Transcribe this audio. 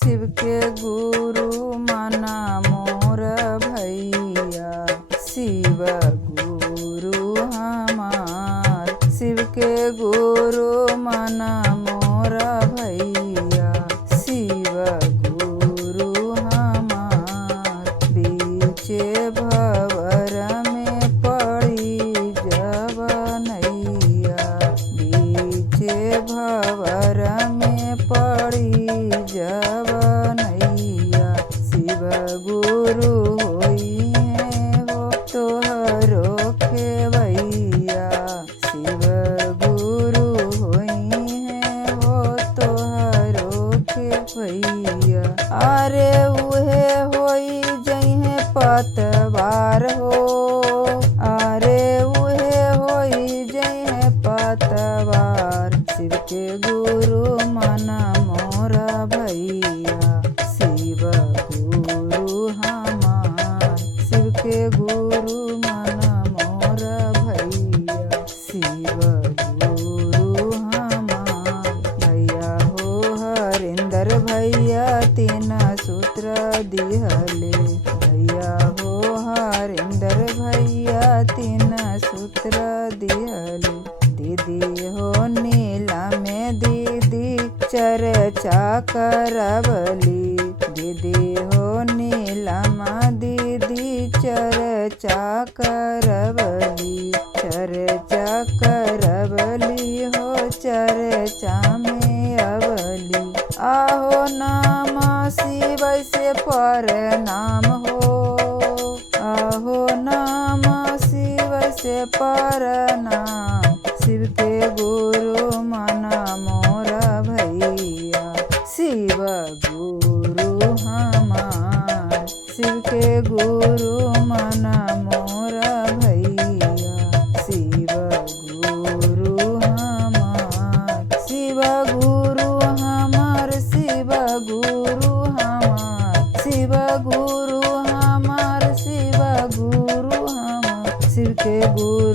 शिव के गुरु मना मोर भैया, शिव गुरु हमार। शिव के गुरु मना मोर भैया, शिव गुरु हमार। बीचे भंवर में पड़ी जब नैया, बीचे भंवर में पड़ी जब नैया। शिव गुरु होई है हो तोहरो खेवैया, शिव गुरु होई है हो तोहरो खेवैया। अरे उहे होई जइहे पतवार हो, अरे उहे होई जइहे पतवार। शिव के गुरु मना मोर भैया, शिव गुरु हमार। शिव के गुरु मना मोर भैया, शिव गुरु हमार। भैया हो हरिंदर भैया तीन सूत्र दिहले, भैया हो हरिंदर भैया तीन सूत्र दिहले। दीदी हो नीला में दीदी चर्चा करवली, दीदी हो नीलमा दीदी चर्चा करवली। चर्चा करवली हो चर्चा में अवली। आहो नाम शिव से प्रणाम हो, आहो नाम शिव से प्रणाम। शिव के गुरु मना मोर भैया, शिव गुरु हमार। शिव के गुरु मना मोर भैया, शिव गुरु हमार। शिव गुरु हमार, शिव गुरु हमार, शिव गुरु हमार, शिव गुरु हमार। शिव के गुरु